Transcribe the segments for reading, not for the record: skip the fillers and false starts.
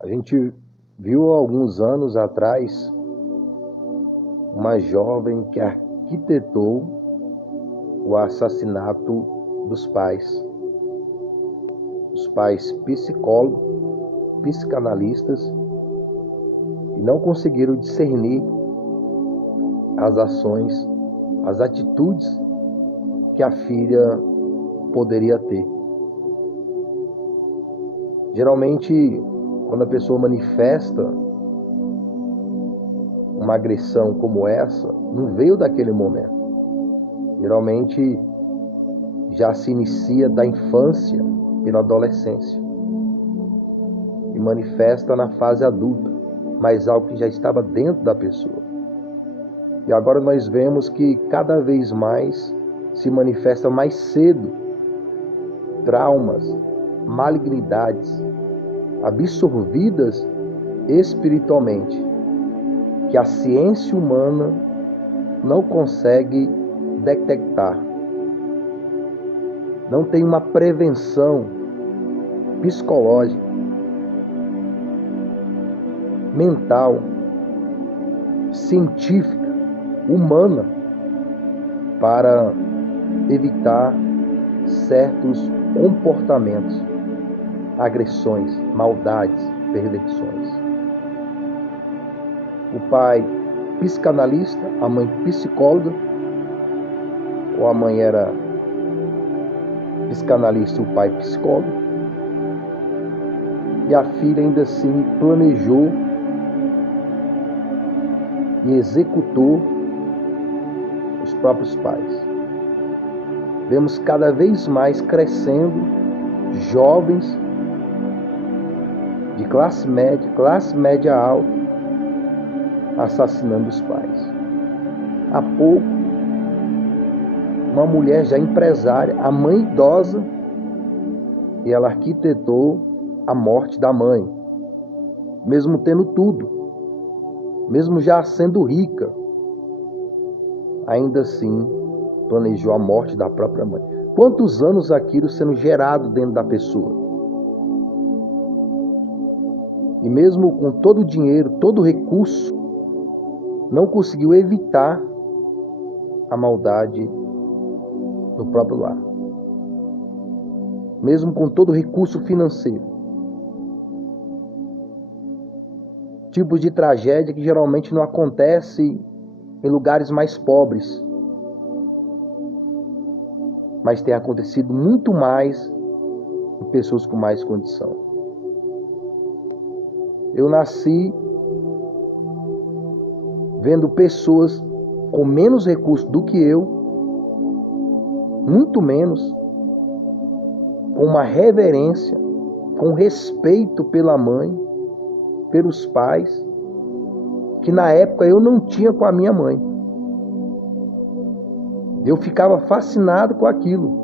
A gente viu há alguns anos atrás uma jovem que arquitetou o assassinato dos pais. Os pais psicólogos, psicanalistas, e não conseguiram discernir as ações, as atitudes que a filha poderia ter. Geralmente, quando a pessoa manifesta uma agressão como essa, não veio daquele momento. Geralmente já se inicia da infância e na adolescência e manifesta na fase adulta, mas algo que já estava dentro da pessoa. E agora nós vemos que cada vez mais se manifesta mais cedo traumas, malignidades absorvidas espiritualmente, que a ciência humana não consegue detectar. Não tem uma prevenção psicológica, mental, científica, humana, para evitar certos comportamentos, agressões, maldades, perversões. O pai psicanalista, a mãe psicóloga, ou a mãe era psicanalista e o pai psicólogo, e a filha ainda assim planejou e executou os próprios pais. Vemos cada vez mais crescendo jovens de classe média alta, assassinando os pais. Há pouco, uma mulher já empresária, a mãe idosa, e ela arquitetou a morte da mãe, mesmo tendo tudo, mesmo já sendo rica, ainda assim planejou a morte da própria mãe. Quantos anos aquilo sendo gerado dentro da pessoa? E mesmo com todo o dinheiro, todo o recurso, não conseguiu evitar a maldade no próprio lar. Mesmo com todo o recurso financeiro. Tipos de tragédia que geralmente não acontece em lugares mais pobres, mas tem acontecido muito mais em pessoas com mais condição. Eu nasci vendo pessoas com menos recursos do que eu, muito menos, com uma reverência, com respeito pela mãe, pelos pais, que na época eu não tinha com a minha mãe. Eu ficava fascinado com aquilo,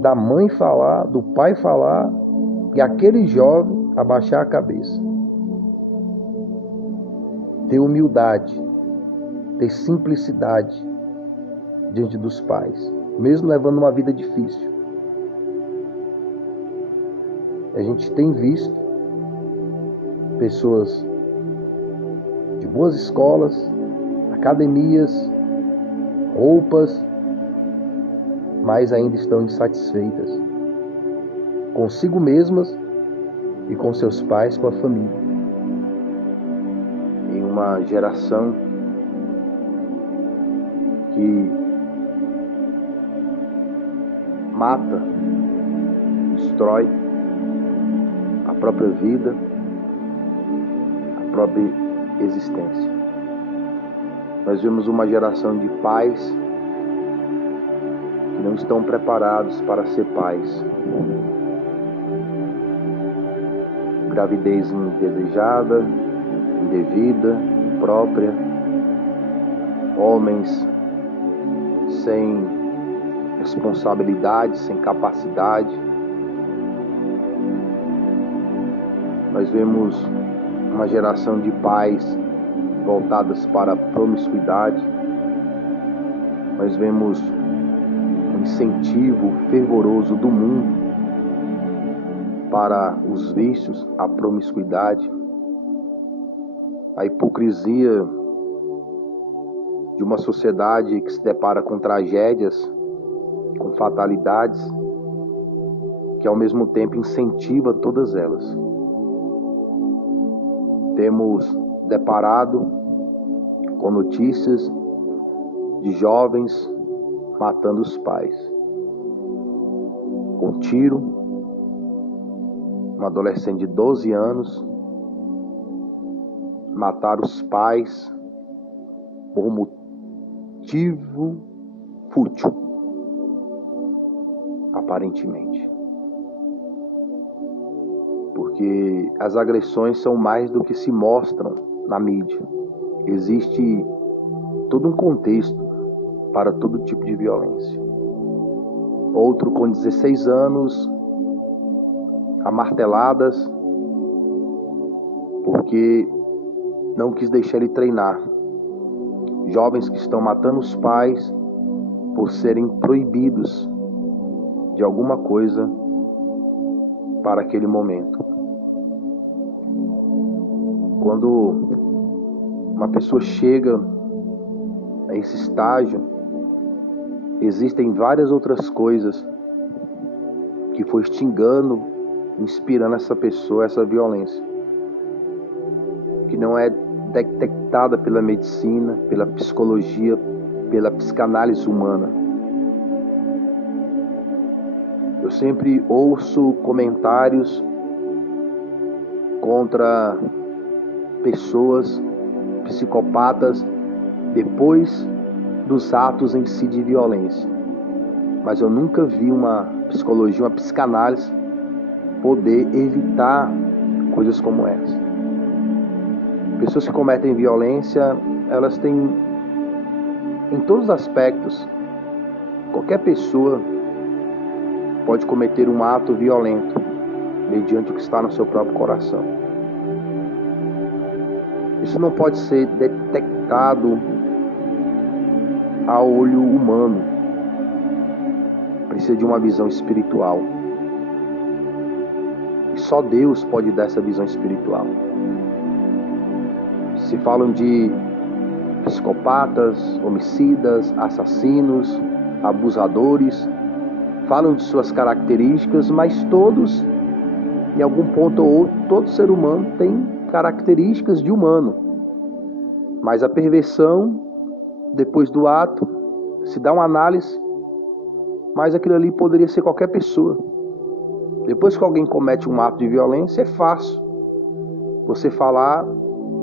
da mãe falar, do pai falar, e aquele jovem abaixar a cabeça. Ter humildade, ter simplicidade diante dos pais, mesmo levando uma vida difícil. A gente tem visto pessoas de boas escolas, academias, roupas, mas ainda estão insatisfeitas consigo mesmas e com seus pais, com a família. Em uma geração que mata, destrói a própria vida, a própria existência. Nós vemos uma geração de pais que não estão preparados para ser pais. Gravidez indesejada, indevida, imprópria, homens sem responsabilidade, sem capacidade. Nós vemos uma geração de pais voltadas para a promiscuidade. Nós vemos um incentivo fervoroso do mundo para os vícios, a promiscuidade, a hipocrisia de uma sociedade que se depara com tragédias, com fatalidades, que ao mesmo tempo incentiva todas elas. Temos deparado com notícias de jovens matando os pais, com tiro, um adolescente de 12 anos matar os pais por motivo fútil, aparentemente. Porque as agressões são mais do que se mostram na mídia. Existe todo um contexto para todo tipo de violência. Outro com 16 anos, amarteladas, porque não quis deixar ele treinar. Jovens que estão matando os pais por serem proibidos de alguma coisa para aquele momento. Quando uma pessoa chega a esse estágio, existem várias outras coisas que foi instigando, inspirando essa pessoa, essa violência, que não é detectada pela medicina, pela psicologia, pela psicanálise humana. Eu sempre ouço comentários contra pessoas psicopatas depois dos atos em si de violência. Mas eu nunca vi uma psicologia, uma psicanálise poder evitar coisas como essa. Pessoas que cometem violência, elas têm, em todos os aspectos, qualquer pessoa pode cometer um ato violento mediante o que está no seu próprio coração. Isso não pode ser detectado a olho humano. Precisa de uma visão espiritual. E só Deus pode dar essa visão espiritual. Se falam de psicopatas, homicidas, assassinos, abusadores, falam de suas características, mas todos, em algum ponto ou outro, todo ser humano tem características de humano. Mas a perversão, depois do ato, se dá uma análise, mas aquilo ali poderia ser qualquer pessoa. Depois que alguém comete um ato de violência, é fácil você falar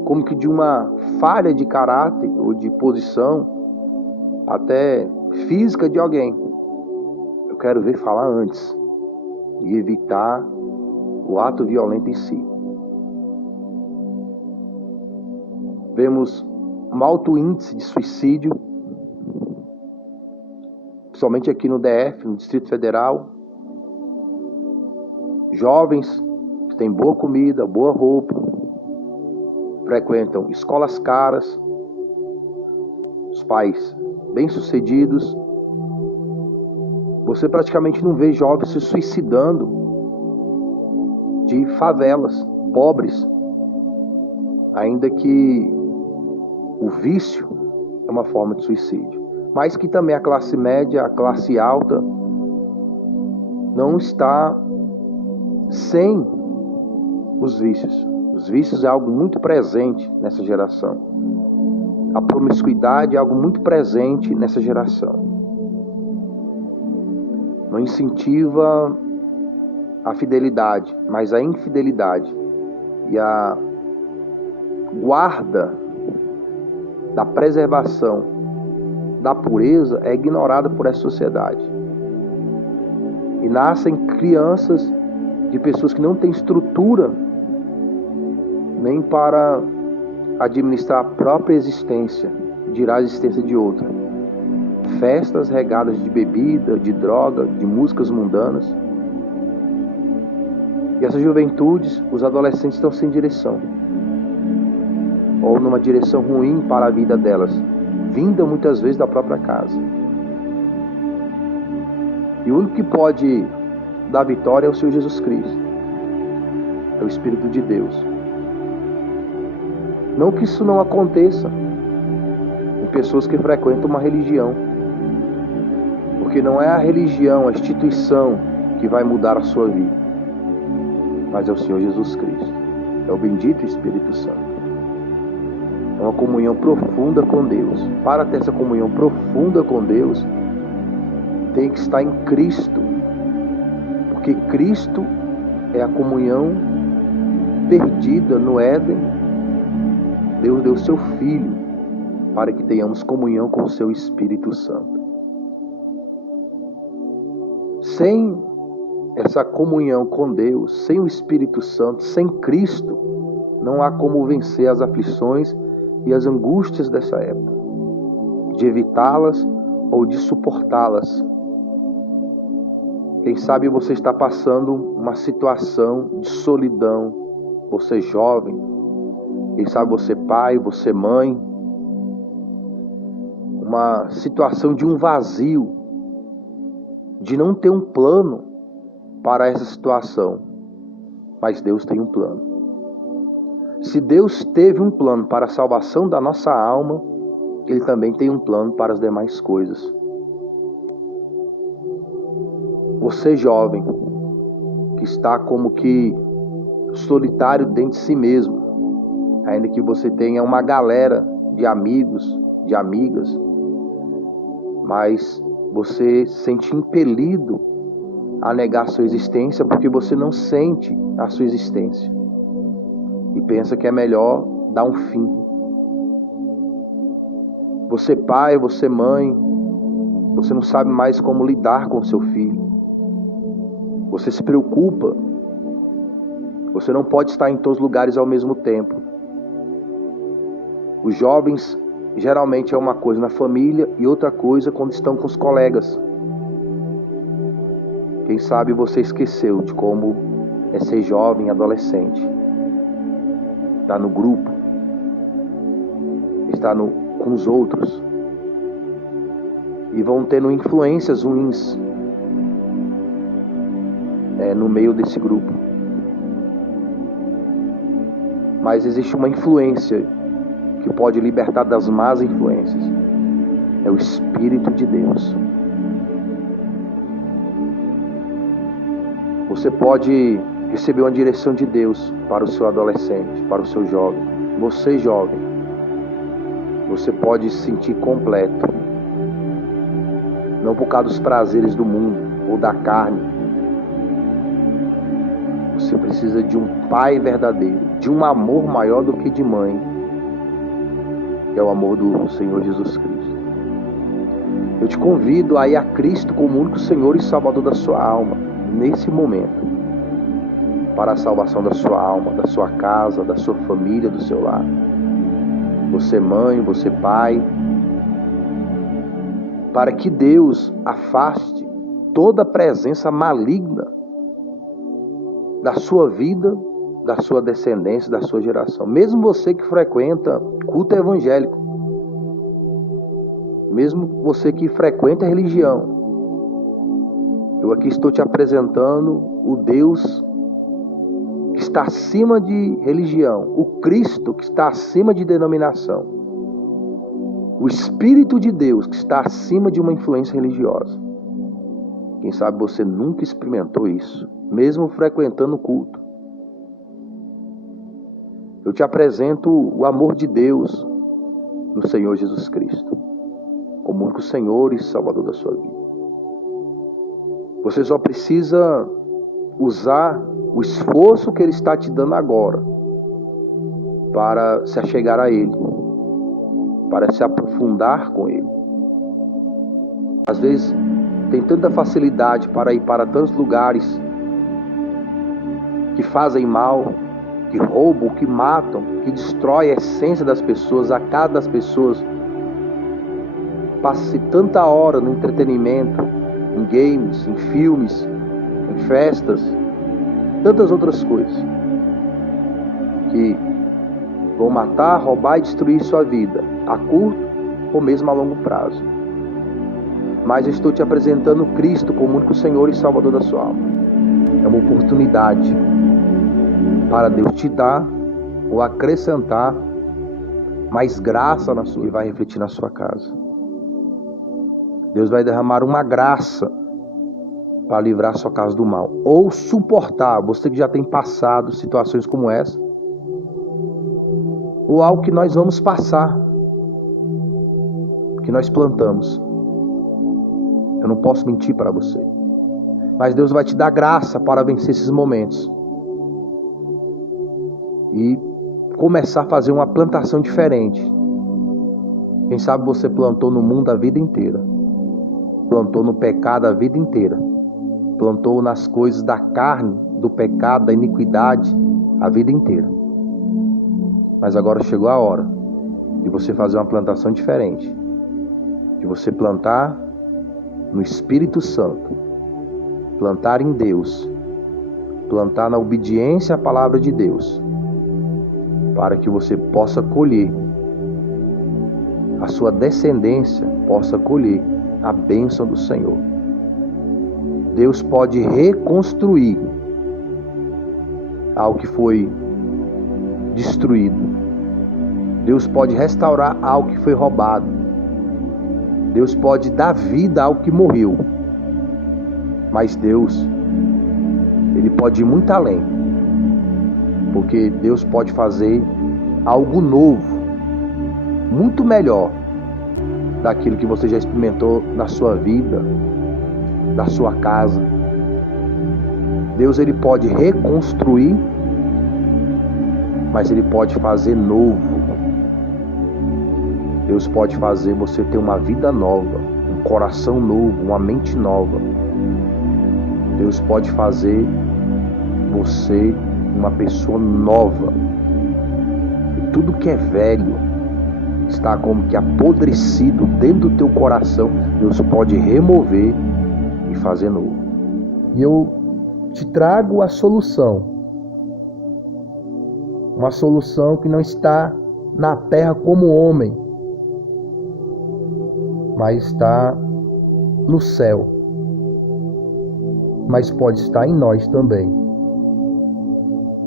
como que de uma falha de caráter ou de posição, até física de alguém. Eu quero ver falar antes e evitar o ato violento em si. Vemos um alto índice de suicídio, principalmente aqui no DF, no Distrito Federal. Jovens que têm boa comida, boa roupa, frequentam escolas caras, os pais bem-sucedidos. Você praticamente não vê jovens se suicidando de favelas, pobres, ainda que o vício é uma forma de suicídio, mas que também a classe média, a classe alta, não está sem os vícios. Os vícios é algo muito presente nessa geração. A promiscuidade é algo muito presente nessa geração. Não incentiva a fidelidade, mas a infidelidade e a guarda da preservação da pureza é ignorada por essa sociedade. E nascem crianças de pessoas que não têm estrutura nem para administrar a própria existência, dirá a existência de outra. Festas regadas de bebida, de droga, de músicas mundanas. E essas juventudes, os adolescentes estão sem direção, ou numa direção ruim para a vida delas, vinda muitas vezes da própria casa. E o único que pode dar vitória é o Senhor Jesus Cristo. é o Espírito de Deus. Não que isso não aconteça em pessoas que frequentam uma religião, porque não é a religião, a instituição que vai mudar a sua vida, mas é o Senhor Jesus Cristo, é o bendito Espírito Santo. É uma comunhão profunda com Deus. Para ter essa comunhão profunda com Deus, tem que estar em Cristo, porque Cristo é a comunhão perdida no Éden. Deus deu seu Filho para que tenhamos comunhão com o seu Espírito Santo. Sem essa comunhão com Deus, sem o Espírito Santo, sem Cristo, não há como vencer as aflições e as angústias dessa época, de evitá-las ou de suportá-las. Quem sabe você está passando uma situação de solidão, você jovem, quem sabe você pai, você mãe, uma situação de um vazio, de não ter um plano para essa situação, mas Deus tem um plano. Se Deus teve um plano para a salvação da nossa alma, Ele também tem um plano para as demais coisas. Você jovem, que está como que solitário dentro de si mesmo, ainda que você tenha uma galera de amigos, de amigas, mas você se sente impelido a negar a sua existência porque você não sente a sua existência e pensa que é melhor dar um fim. Você pai, você mãe, você não sabe mais como lidar com seu filho. Você se preocupa. Você não pode estar em todos os lugares ao mesmo tempo. Os jovens geralmente é uma coisa na família e outra coisa quando estão com os colegas. Quem sabe você esqueceu de como é ser jovem e adolescente. Está no grupo, está com os outros, e vão tendo influências ruins no meio desse grupo. Mas existe uma influência que pode libertar das más influências. É o Espírito de Deus. Você pode receber uma direção de Deus para o seu adolescente, para o seu jovem. Você jovem, você pode se sentir completo. Não por causa dos prazeres do mundo ou da carne. Você precisa de um pai verdadeiro, de um amor maior do que de mãe, que é o amor do Senhor Jesus Cristo. Eu te convido a ir a Cristo como único Senhor e Salvador da sua alma, nesse momento, para a salvação da sua alma, da sua casa, da sua família, do seu lar. Você mãe, você pai, para que Deus afaste toda a presença maligna da sua vida, da sua descendência, da sua geração. Mesmo você que frequenta culto evangélico, mesmo você que frequenta religião, eu aqui estou te apresentando o Deus que está acima de religião, o Cristo que está acima de denominação, o Espírito de Deus que está acima de uma influência religiosa. Quem sabe você nunca experimentou isso, mesmo frequentando o culto. Eu te apresento o amor de Deus no Senhor Jesus Cristo, como único Senhor e Salvador da sua vida. Você só precisa usar o esforço que Ele está te dando agora para se achegar a Ele, para se aprofundar com Ele. Às vezes tem tanta facilidade para ir para tantos lugares que fazem mal, que roubam, que matam, que destroem a essência das pessoas, a cara das pessoas. Passa-se tanta hora no entretenimento, em games, em filmes, em festas, tantas outras coisas que vão matar, roubar e destruir sua vida, a curto ou mesmo a longo prazo. Mas eu estou te apresentando Cristo como único Senhor e Salvador da sua alma. É uma oportunidade para Deus te dar ou acrescentar mais graça na sua, e vai refletir na sua casa. Deus vai derramar uma graça para livrar a sua casa do mal, ou suportar, você que já tem passado situações como essa, ou algo que nós vamos passar, que nós plantamos. Eu não posso mentir para você, mas Deus vai te dar graça para vencer esses momentos e começar a fazer uma plantação diferente. Quem sabe você plantou no mundo a vida inteira, plantou no pecado a vida inteira, plantou nas coisas da carne, do pecado, da iniquidade a vida inteira. Mas agora chegou a hora de você fazer uma plantação diferente, de você plantar no Espírito Santo, plantar em Deus, plantar na obediência à palavra de Deus, para que você possa colher, a sua descendência possa colher a bênção do Senhor. Deus pode reconstruir algo que foi destruído. Deus pode restaurar algo que foi roubado. Deus pode dar vida a algo que morreu. Mas Deus, Ele pode ir muito além, porque Deus pode fazer algo novo, muito melhor daquilo que você já experimentou na sua vida, da sua casa. Deus, Ele pode reconstruir, mas Ele pode fazer novo. Deus pode fazer você ter uma vida nova, um coração novo, uma mente nova. Deus pode fazer você uma pessoa nova. E tudo que é velho, está como que apodrecido dentro do teu coração, Deus pode remover e fazer novo. E eu te trago a solução. Uma solução que não está na terra como homem, mas está no céu. Mas pode estar em nós também,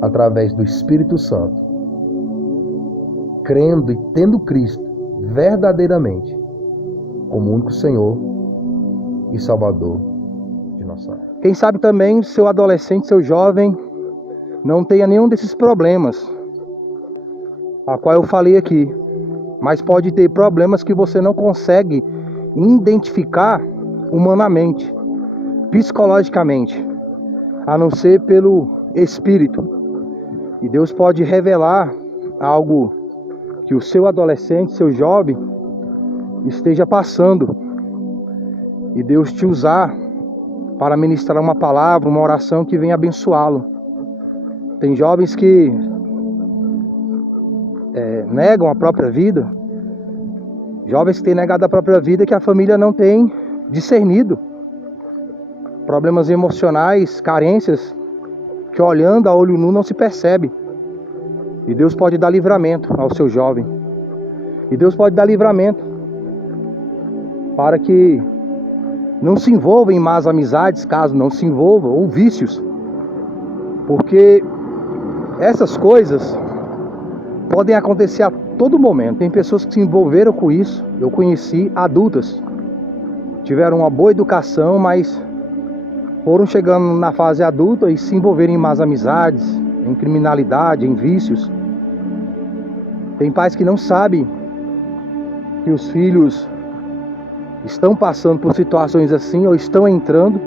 através do Espírito Santo, crendo e tendo Cristo verdadeiramente como único Senhor e Salvador de nossa vida. Quem sabe também seu adolescente, seu jovem, não tenha nenhum desses problemas a qual eu falei aqui, mas pode ter problemas que você não consegue identificar humanamente, psicologicamente, a não ser pelo Espírito. E Deus pode revelar algo que o seu adolescente, seu jovem, esteja passando. E Deus te usar para ministrar uma palavra, uma oração que venha abençoá-lo. Tem jovens que negam a própria vida. Jovens que têm negado a própria vida, que a família não tem discernido. Problemas emocionais, carências, que olhando a olho nu não se percebe. E Deus pode dar livramento ao seu jovem. E Deus pode dar livramento para que não se envolva em más amizades, caso não se envolva, ou vícios. Porque essas coisas podem acontecer a todo momento. Tem pessoas que se envolveram com isso. Eu conheci adultas, tiveram uma boa educação, mas foram chegando na fase adulta e se envolveram em más amizades, em criminalidade, em vícios. Tem pais que não sabem que os filhos estão passando por situações assim, ou estão entrando.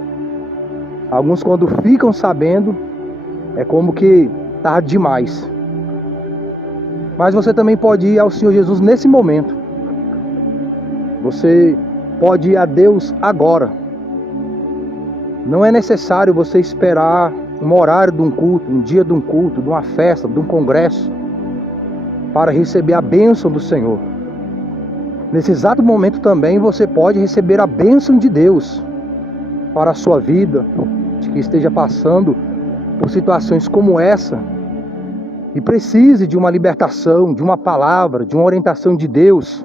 Alguns, quando ficam sabendo, é como que tarde demais. Mas você também pode ir ao Senhor Jesus nesse momento. Você pode ir a Deus agora. Não é necessário você esperar um horário de um culto, um dia de um culto, de uma festa, de um congresso, para receber a bênção do Senhor. Nesse exato momento também você pode receber a bênção de Deus para a sua vida, que esteja passando por situações como essa e precise de uma libertação, de uma palavra, de uma orientação de Deus.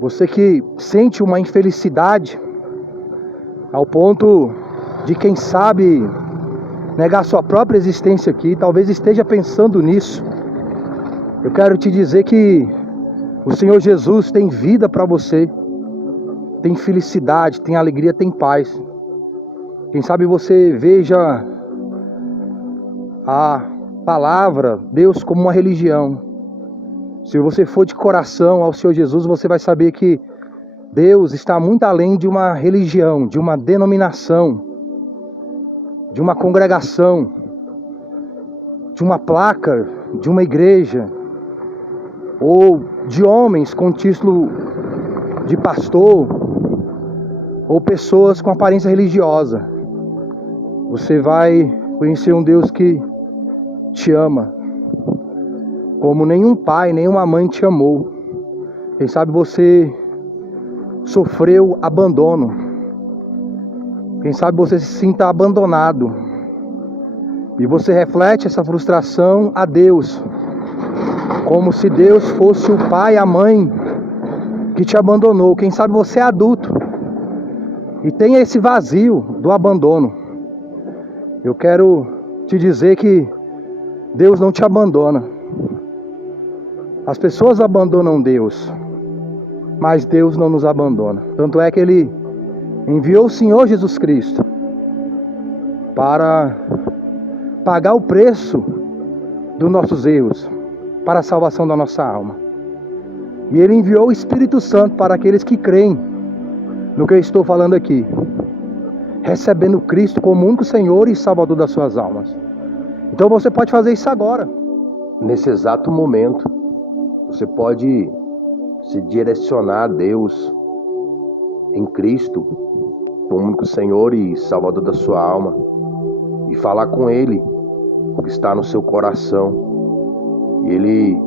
Você que sente uma infelicidade ao ponto de, quem sabe, negar sua própria existência aqui, talvez esteja pensando nisso. Eu quero te dizer que o Senhor Jesus tem vida para você, tem felicidade, tem alegria, tem paz. Quem sabe você veja a palavra Deus como uma religião. Se você for de coração ao Senhor Jesus, você vai saber que Deus está muito além de uma religião, de uma denominação, de uma congregação, de uma placa, de uma igreja, ou de homens com título de pastor, ou pessoas com aparência religiosa. Você vai conhecer um Deus que te ama, como nenhum pai, nenhuma mãe te amou. Quem sabe você sofreu abandono. Quem sabe você se sinta abandonado. E você reflete essa frustração a Deus, como se Deus fosse o pai, a mãe que te abandonou. Quem sabe você é adulto e tem esse vazio do abandono. Eu quero te dizer que Deus não te abandona. As pessoas abandonam Deus, mas Deus não nos abandona. Tanto é que Ele enviou o Senhor Jesus Cristo para pagar o preço dos nossos erros, para a salvação da nossa alma. E Ele enviou o Espírito Santo para aqueles que creem no que eu estou falando aqui, recebendo Cristo como único Senhor e Salvador das suas almas. Então você pode fazer isso agora. Nesse exato momento, você pode se direcionar a Deus em Cristo, como único Senhor e Salvador da sua alma, e falar com Ele o que está no seu coração. E Ele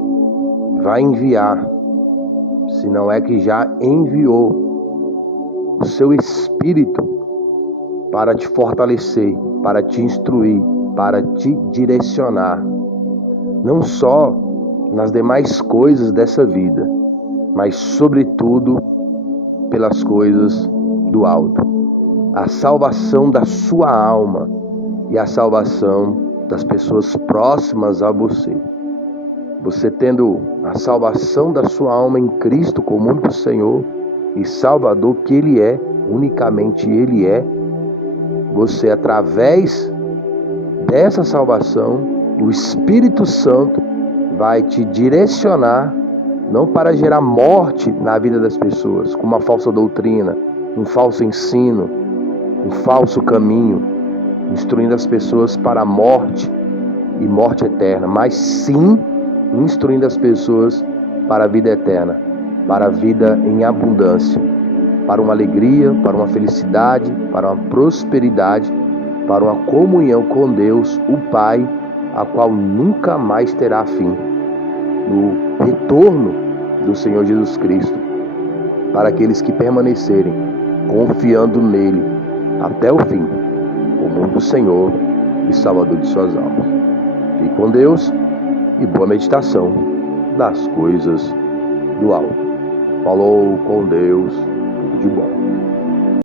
vai enviar, se não é que já enviou, o seu Espírito para te fortalecer, para te instruir, para te direcionar, não só nas demais coisas dessa vida, mas sobretudo pelas coisas do alto. A salvação da sua alma e a salvação das pessoas próximas a você. Você tendo a salvação da sua alma em Cristo como único Senhor e Salvador que Ele é, unicamente Ele é, você, através dessa salvação, o Espírito Santo vai te direcionar, não para gerar morte na vida das pessoas, com uma falsa doutrina, um falso ensino, um falso caminho, instruindo as pessoas para a morte e morte eterna, mas sim instruindo as pessoas para a vida eterna, para a vida em abundância, para uma alegria, para uma felicidade, para uma prosperidade, para uma comunhão com Deus, o Pai, a qual nunca mais terá fim. No retorno do Senhor Jesus Cristo, para aqueles que permanecerem confiando nele até o fim, como único Senhor e Salvador de suas almas. Fique com Deus e boa meditação das coisas do alto. Falou com Deus, tudo de bom.